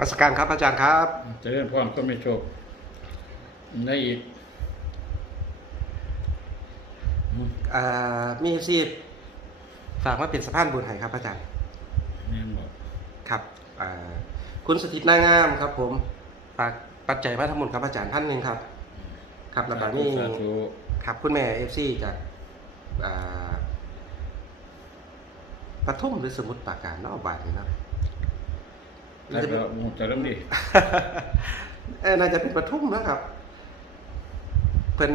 รัสการครับอาจารย์ครับเจะเรื่องพรก็ไม่โชคได้อีกอ่ามีซีบฝากมาเป็นสะพานบุญให้ครับอาจารย์แม่นบอกครับอ่าคุณสถิตนางามครับ ผมฝากปัจจัยมาทำบุญครับอาจารย์ท่านหนึ่งครับ ครับแล้วก็มีสาธุครับคุณแม่เอฟซีจากอ่าปทุมหรือสมุทรปราการเนอกบาทนี่เนาะแล้วก็หมดจะเริ่มดิเออน่าจะเป็นปทุมนะครับเป็น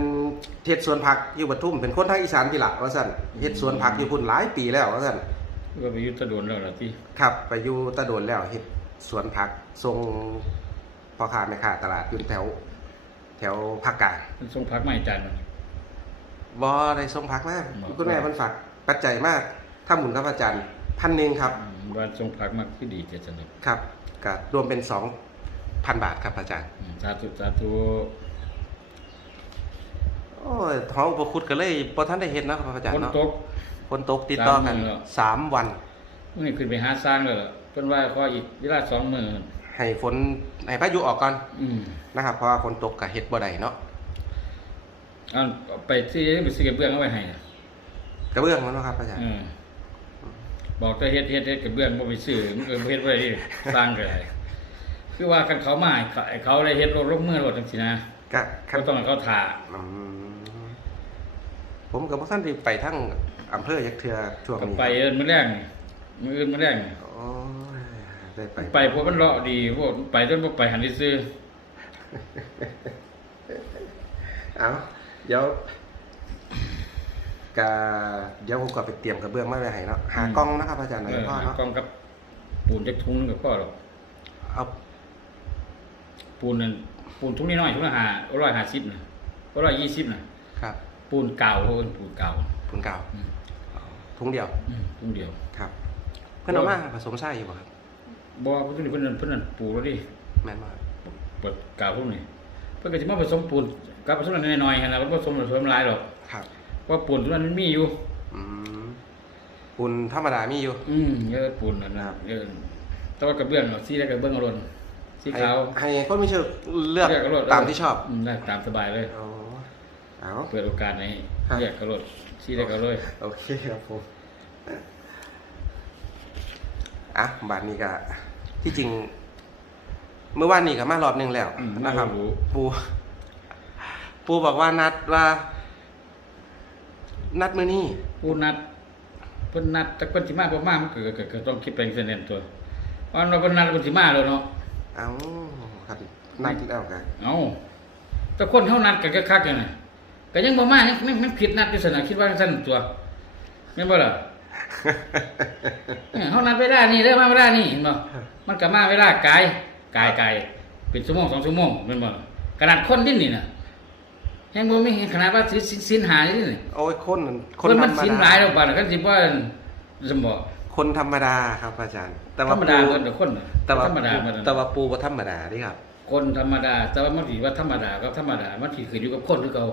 เฮ็ดสวนผักอยู่ปทุมเป็นคนทางอีสานที่หลักว่าสั่นเฮ็ดสวนผักอยู่พุ่นหลายปีแล้วว่าสั่นก็ไปยุทธโดนแล้วล่ะที่ครับไปอยู่ตะโดนแล้วเฮ็ดสวนผักทรงพ่อค้าแม่ค้าตลาดอยู่แถว แถวภาคกลางมันส่งพักไม่จันทร์มันบ่ได้ส่งผักมาบ่คุณแม่เพิ่นฝากปัจจัยมากถ้าหมุนกับอาจารย์พันหนึ่งครับ อืมวันส่งพักมากที่ดีเจตสนุกครับก็รวมเป็นสองพันบาทครับอาจารย์อืมสาธุสาธุโอ้ยท้องอุปคุตก็เลยบ่ทันได้เฮ็ดนะครับอาจารคย์นเนาะตกฝนตกติดต่อกันสามมื้อแล้วสามวันมื่อนี้ขึ้นไปหาสร้างแล้วล่ะเพิ่นว่าขออีกเวลาสองมื้อให้ฝนให้พายุออกก่อนอืมนะครับเพราะว่าฝนตกก็เฮ็ดบ่ได้เนาะเอาไปที่ไปซื้อกระเบื้องเอาไว้ให้น่ะกระเบื้องมันเนาะครับอาจารย์อืม บอกแต่เฮ็ดเฮ็ดเฮ็ดกระเบื้องบ่ไปซื้อมันก็บ่เฮ็ดบ่ได้ดิสร้างก็ได้คือว่าคันเขามาให้เขาได้เฮ็ดลงมือรถจังซี่นะก็ก็ต้องให้เขาถ่าอืมผมกับพวกท่านที่ไปทั้งอำเภอยักเทือช่วงก็นี้ไปเอิ้นมื้อแรกนี่มื้ออื่นมื้อแรกนี่โอ้ยได้ไปไปพวกมันเลาะดีพวกไปจนบ่ไปหันที่ซื้อเอาเดี๋ยว กะเดี๋ยวผมก็ไปเตรียมกระเบื้องมาไว้ให้เนาะหากล้องนะครับอาจารย์หน่เออยอพ่อหาเนาะกล้องกับปูนจักถุงนึงก็พอหรอกเอาปูนนั่นปูนถุงน้อยๆถุงละ5 150น่ะ120น่ะครับ ปูนเก่าเพิ่นปูนเก่าถุงเก่าอืมถุงเดียวอืมถุงเดียวครับ เพื่อนเอามาผสมไส้อยู่ป่ะครับบ่เพิ่นเพิ่นนั่นเพิ่นนั่นปูแล้วดิแม่นบ่ครับเปิดกาวพวกนี้เพิ่นก็สิมาผสมปูนกับผสมอันน้อยๆหั่นน่ะบ่ผสมผสมหลายหรอกครับ เพราะปูนตัวนั้นมันมีอยู่ อืมปูนธรรมดามีอยู่อืมเยอะปูนนั่นนะครับเยอะแต่ว่ากระเบื้องเนาะสีแรกกระเบื้องอรนสีให้ขาว ให้คนไม่เชื่อเลือกเลือกกระโดดตามที่ชอบมได้ตามสบายเลย อ๋อเอา เปิดโอกาสให้ครับเลือกกระโดดสีแรกกระโดดโอเคครับผม อะบาทนี้ก็ที่จริง เมื่อวานนี้ก็มารอบหนึงแล้วอืมนะครับไม่รู้ ปู ปูบอกว่านัดว่า นัดมื้อนี้ผู้นัดเพิ่นนัดแต่เพิ่นสิมาบ่มามันก็ก็ก็ต้องคิดเป็นเส้นเน้นตัววันว่าเพิ่นนัดเพิ่นสิมาแล้วเนาะเอาครับนัดแล้วกันเอ้าแต่คนเฮานัดกันคักๆจังได๋ก็ยังบ่มายังมันมันผิดนัดอยู่ซั่นน่ะคิดว่าจังซั่นตัวแม่นบ่ล่ะเนี่ยเขานัดเวลานี่เด้อมาเวลานี่เห็นบ่มันก็มาเวลาไกลไกลไกลเป็นชั่วโมงสองชั่วโมงแม่นบ่ขนาดคนดิ้นนี่น่ะ ยังบ่มีเห็นขนาดว่าสิสิสินหานี่นี่โอ้ยคนนั้นคนมันธรรสินดาหลายแล้วบาดนั้นก็สิบ่สมบ่คนธรรมดาครับอาจารย์ แต่ธรว่ารมดาปูเบิดเด้อคนน่ะแต่ว่าธรรมดาเบิดแต่ว่าปูบ่ธรรมดาเดิครับ คนธรรมดา แต่ว่ามันสิว่าธรรมดากับธรรมดา มันสิขึ้นอยู่กับคนคือเก่า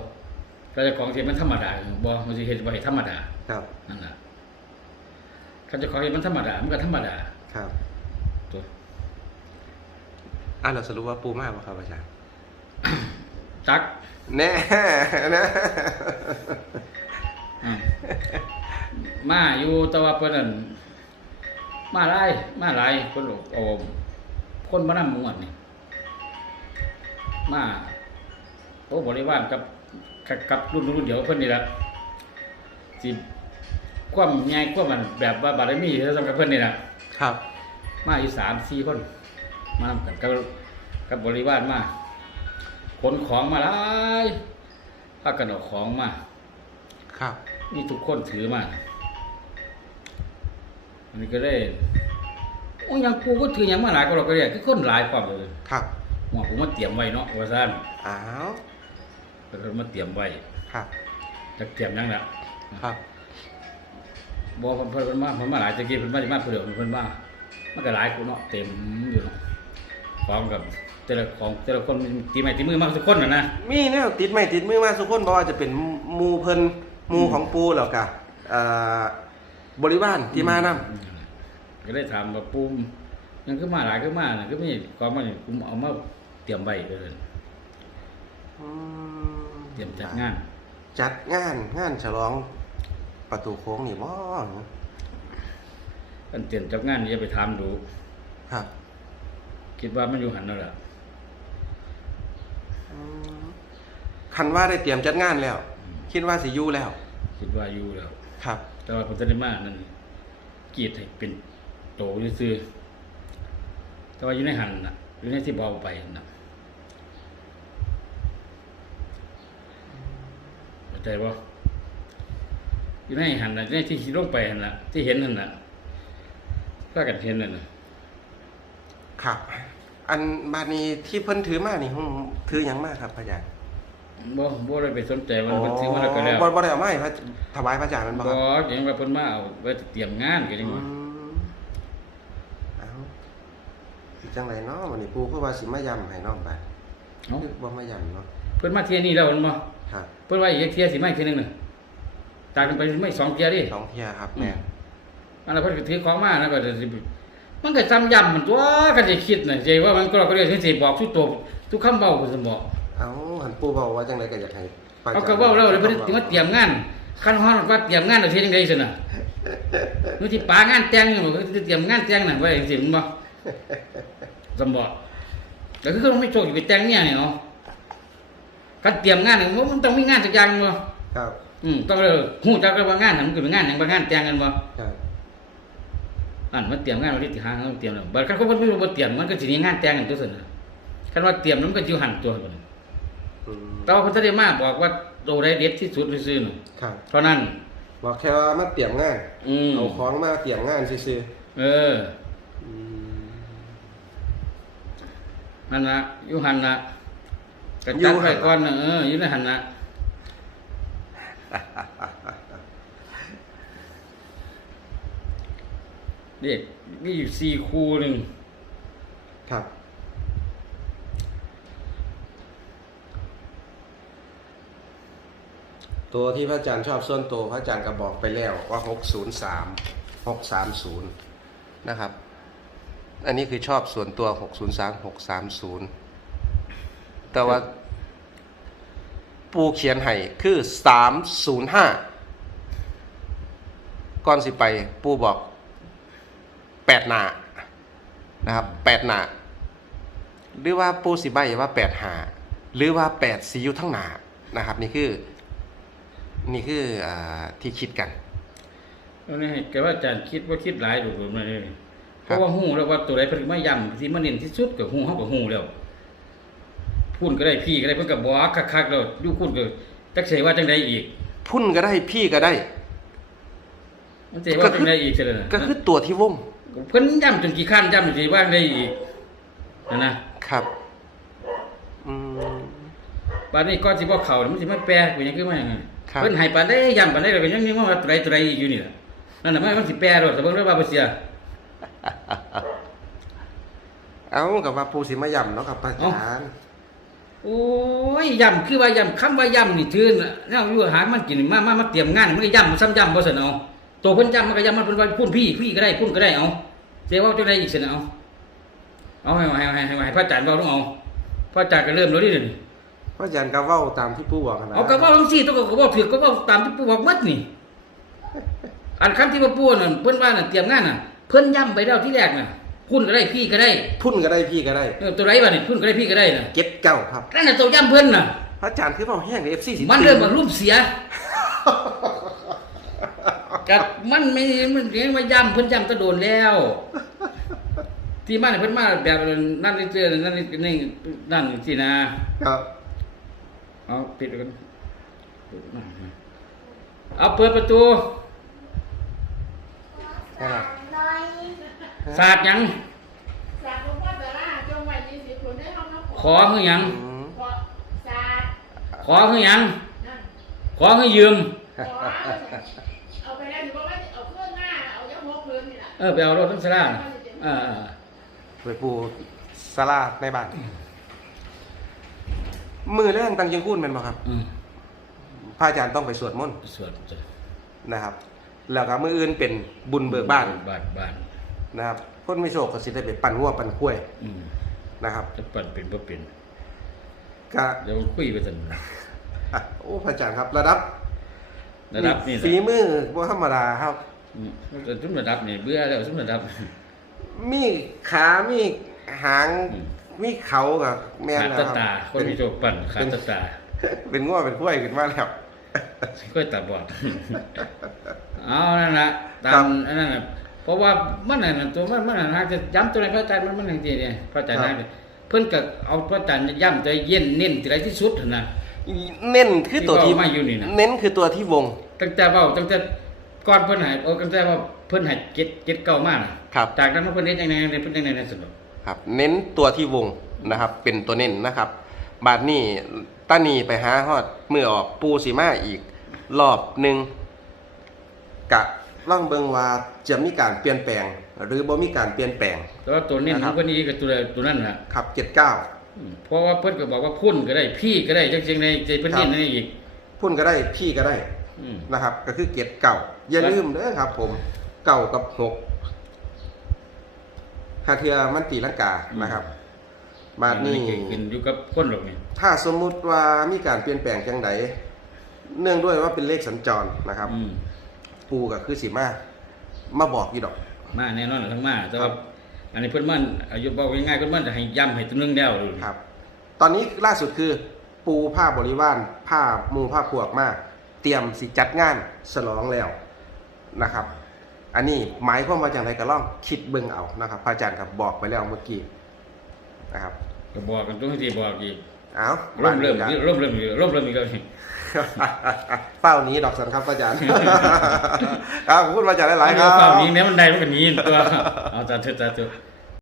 ก็จะของที่มันธรรมดาบ่มันสิเฮ็ดบ่ให้ธรรมดา ครับนั่นน่ะเขาจะขอให้มันธรรมดา มันก็ธรรมดา ครับตัวอะเราสรุปว่าปูมากป่ะครับอาจารย์ จักแน่นะอืมมาอยู่แต่ว่าเพิ่นนั่นมาหลายมาหลายเพิ่นเอาคนมานำหมวดนี่มาโอ้บริวารกับกับกับรุ่นรุ่นเดียวเพิ่นนี่ล่ะสิความใหญ่ความมันแบบว่าบารมีเท่ากับเพิ่นนี่ล่ะครับ มาอยู่สามสี่คน มานำกันกับกับบริวารมา ขนของมาหลายพากันเอาของมา ครับ นี่ทุกคนถือมาอันนี้ก็ได้โอ้ยยังกูก็ถือหยังมาหลายก็เราก็เรียกคือคนหลายความเลยครับหมอผมมาเตรียมไว้เนาะว่าซั่นอ้าวแล้วก็มาเตรียมไว้ครับจะเตรียมหยังล่ะครับบ่เพิ่นเพิ่นมาเพิ่นมาหลายตะกี้เพิ่นมาสิมาผู้เดียวเพิ่นมามันก็หลายกูเนาะเต็มอยู่เนาะของกับ แต่ละของแต่ละคนมีตีไม้ตีมือมาทุกคนน่ะนะ มีแนวติดไม่ติดมือมาสุกคนบอกว่าจะเป็นหมูเพิ่นหมูของปูแล้วกะเอ่อบริวารที่มานำก็ได้ถามว่าปูมยังคือมาหลายคือมาน่ะคือมีความมันผมเอามาเตรียมไว้เลยอืมเตรียมจัดงาน จัดงานงานฉลองประตูโค้งนี่บ่กันเตรียมจัดงานนี่อย่าไปถามดูครับ คิดว่ามันอยู่หันนั่นแหละอืม คันว่าได้เตรียมจัดงานแล้ว คิดว่าสิอยู่แล้ว คิดว่าอยู่แล้ว ครับ แต่ว่าผมจะได้มานั่นกรีดให้เป็นโตซื่อๆแต่ว่าอยู่ในหันน่ะอยู่ในที่เบาไปน่ะเข้าใจบ่อยู่ในหันน่ะอยู่ในที่ที่ลงไปหันน่ะที่เห็นนั่นน่ะถ้ากันเห็นนั่นน่ะครับ อันบาดนี้ที่เพิ่นถือมานี่หึถือหยังมากครับพระอาจารย์บ่บ่ได้ไปสนใจมันเพิ่นซื้อมาแล้วก็แล้วบ่บ่ได้เอามาให้พระถวายพระอาจารย์มันบ่บ่ครับยังว่าเพิ่นมาเอาไว้เตรียมงานก็ยังอืว่ามเอาสิจังไดเนาะวันนี้ปู่คือว่าสิมายำให้น้องไปเอ้านึกบ่มายำเนาะเพิ่นมาเที่ยนี้แล้วแม่นบ่ครับเพิ่นว่าอีกเที่ยสิมาอีกเที่ยหนึงน่ะตากกันไปไม่สองเที่ยดิสองเที่ยครับแม่อันนั้นเพิ่นก็ถือของมานะก็สิ มันก็ซ้ำย้ำมันตัวกันสิคิดน่ะใจว่ามันก็ก็เรียกสิบอกทุกตัวทุกคำเว้าเพิ่นสิบอกเอาหันปู่บอกว่าจังไดก็อยากให้พระเอาจรย์ก็เว้าแล้วเลยเพิ่นสิมาเตรียมงานคันฮ้อนว่าเตรียมงานเอาเฮ็ดจังได๋ซั่นน่ะมื้อที่ปางานแต่งนี่บ่คือเตรียมงานแต่งน่ะไว้จังซี่มันบ่สมบ่ก็คือเขาไม่โชคอยู่ไปแต่งเนี่ยนี่เนาะการเตรียมงานนี่มันต้องมีงานสักอย่างบ่ครับ อืมต้องเลยฮู้จักเลยว่างานนั้นมันคือเป็นงานหยังบ่งานแต่งกันบ่ครับ อันมันเตรียมงานวันที่หาเขาเตรียมแล้วบัดคันเขาบ่มีบ่เตรียมมันก็สิมีงานแต่งกันตัวซั่นน่ะคันว่าเตรียมนั้นมันก็อยู่หันตัวบัดนี้อืมแต่ว่าเพิ่นจะได้มาบอกว่าโตได้เด็ดที่สุดซื่อๆน่ะครับเท่านั้นบอกแค่ว่ามาเตรียมงานอืมเอาของมาเตรียมงานซื่อเออๆอืมนั่นน่ะอยู่หันน่ะกระอยู่จัดหั่นไว้ก่อนน่ะเอออยู่ในหันน่ะ เด็กมีอยู่สี่คู่หนึงครับ ตัวที่พระอาจารย์ชอบส่วนตัวพระอาจารย์ก็บอกไปแล้วว่าหกศูนย์สามหกสามศูนย์นะครับ อันนี้คือชอบส่วนตัวหกศูนย์สามหกสามศูนย์แต่ว่า ปูเขียนให้คือสามศูนย์ห้าก่อนสิไป ปูบอก แปดหนานะครับแปดหนาหรือว่าปูสิใบว่าแปดหาหรือว่าแปดสีอยู่ทั้งหนานะครับ นี่คือ นี่คืออาที่คิดกันแล้วนี่แกว่าอาจารย์คิดว่าคิดหลายดูผมเลยเพครับราะว่าหูแล้วว่าตัวใดเพิ่นมาย้ำที่มันเน้นที่สุดก็หูเฮาก็หูแล้วพูนก็ได้พี่ก็ได้เพิ่นก็บอกคักๆแล้วอยู่พูนก็จักสิว่าจังไดอีก พุ่นก็ได้พี่ก็ได้มันสิว่าจังไดอีกเฉลยก็คือตัวที่วง เพิ่นย้ำจนกี่ขั้นย้ำสิว่าจังไดอีกนั่นนะครับ อืม บัดนี้ก่อนสิบ่เข้ามันสิมาแปลเป็นหยังคือมาหยังไงครับ เพิ่นให้ปานใดย้ำปานใดแล้วก็ยังมีว่าตัวใดตัวใดอีกอยู่นี่ล่ะนั่นน่ะมันมันสิแปลโดดแต่เบิ่งด้วยว่าบ่เสียเอากับว่าปูสิมาย่ำเนาะครับพระอาจารย์โอ้ยย้ำคือว่าย้ำคำว่าย้ำนี่ถือแนวอยู่หามันกินมามามาเตรียมงานมันก็ย้ำซ้ำย้ำบ่ซั่นเอาตัวเพิ่นย้ำมันก็ย้ำมันเพิ่นว่าพูนพี่พี่ก็ได้พูนก็ได้เอา เสียว่าจังไดอีกซั่นเอาเอาให้ให้ให้ให้ให้พระอาจารย์เว้าต้องเอาพระอาจารย์ก็เริ่มแล้วนี่นี่พระอาจารย์ก็เว้าตามที่ปูบอกนะเอาก็เว้าจังซี่ตัวก็ก็เว้าถูกก็เว้าตามที่ปู่บอกหมดนี่ อันคำที่ว่าปู่นั่นเพิ่นว่าน่ะเตรียมงานน่ะ เพิ่นย้ำไปแล้วที่แรกน่ะพูนก็ได้พี่ก็ได้พุ่นก็ได้พี่ก็ได้เออตัวไรวะนี่พูนก็ได้พี่ก็ได้น่ะเก็ตเก้าครับนั่นน่ะตัวย้ำเพิ่นน่ะพระอาจารย์คือเบาแห้งเอฟซีสิมันเริ่มมารุ่มเสีย กับมันไม่มันเรียกว่าย่ำเพิ่นย่ำตะโดนแล้ว ที่มันเพิ่นมาแบบนั่นนี่เจอนั่นนี่นี่นั่นสินะครับเอาปิดกันเอาเปิดประตูครับสาดหยังจากหลวงพ่อแต่ละจงไว้ยี่สิบคนได้ห้องน้ำขอคือหยังอืมขอสาดขอคือหยังนั่นขอคือยืมขอ เอาไปแล้วถือว่าเอาเครื่องหน้าเอาย่าหกพื้นนี่แหละเออไปเอารถทั้งสลาน่ะเออเออไปปูสลาในบ้านมือแรงตังยังคุ้นเป็นบ่ครับอืมพระอาจารย์ต้องไปสวดมนต์สวดจ้ะนะครับ แล้วก็มืออื่นเป็นบุญเบิกบ้านบ้านบ้านนะครับคนมีโชคก็สิได้ไปปั่นหัวปั่นกล้วยอืมนะครับจะปั่นเป็นบ่เป็นก็เดี๋ยวคุยไปซั่น อะโอ้พระอาจารย์ครับ ระดับ ระดับนี่ฝีมือบ่ธรรมดาครับ อืมแต่ซุมระดับนี่เบื่อแล้วซุมระดับ มีขามีหาง อืม มีเขากับแม่นขาดแล้วตาครับ ตาคนมีโชคปั่นขาดตาตาเป็นง้อเป็นกล้วยขึ้นมาแล้ว ค่อยตาบอด เอานั่นน่ะตาครัมบ อันนั้นน่ะเพราะว่ามันน่ะตัวมันมันน่ะจะย้ำตัวในพระอาจารย์มันมันจังซี่เนี่ยพระอาจารย์ครับนั่นเพิ่นก็เอาพระอาจารย์ย้ำใจเย็นเน้นที่ไรที่สุดหั่นน่ะ เน้นคือตัวที่ที่เว้ามาอยู่นี่นะ เน้นคือตัวที่วงตั้งแต่เว้าตั้งแต่ก่อนเพิ่นให้เอาตั้งแต่ว่าเพิ่นให้เก็ดเก็ดเก่ามาน่ะครับ จากนั้นเพิ่นเฮ็ดจังได๋เพิ่นจังได๋นั่นสนุกครับเน้นตัวที่วงนะครับ เป็นตัวเน้นนะครับ บาดนี้ตานีไปหาฮอดเมื่อออกปูสีมาอีก รอบหนึ่งกะล่องเบิงว่าจะมีการเปลี่ยนแปลง หรือบ่มีการเปลี่ยนแปลง แต่ว่าตัวเน้นนะคขรัอบงเพิ่นนี่ก็ตัวตัวนั้นน่ะครับเจ็ดเก้าอืม เพราะว่าเพิ่นก็บอกว่าพุ่นก็ได้พี่ก็ได้จังๆในใจเพิ่นครับเน้นนั่นอีกพุ่นก็ได้พี่ก็ได้อืมนะครับ ก็คือเกตเก่า อย่าลืมเด้อครับ ผมเก่ากับหกหาเทือมันตีลังกานะครับ บาดนี้เก่งขึ้นอยู่กับคนหรอกนี่ถ้าสมมุติว่ามีการเปลี่ยนแปลงจังใดเนื่องด้วยว่าเป็นเลขสัญจรนะครับ อืมปูกับคือสีมามาบอกกี่ดอก มาแน่นอนทั้งมาแต่ครัว่าบอั นนี้เพิ่นมันอายุบอกง่ายๆเพิ่นมันจะให้ย้ำให้ตัวหนึงแล้วดูครับ ตอนนี้ล่าสุดคือ ปูผ้าบริวารผ้าหมูผ้าพวกมากเตรียมสิจัดงานฉลองแล้วนะครับ อันนี้หมายความว่าจังไรก็ล่องคิดเบิ่งเอานะครับพระอาจารย์ครับบอกไปแล้วเมื่อกี้นะครับก็บอกกันตรงที่บอกอีกเอาร่มเริ่มบ้านนี้ร่มเริ่มอีกร่มเริ่มอีกแล้วนี่เป้านี้ดอกสันครับพระอาจารย์ครับขอบคุณพระอาจารย์หลายๆคเดี๋รัยวบเปล่านี้แม้มันได้มันก็หนีตัวเอาตาเถอะตาเถอะ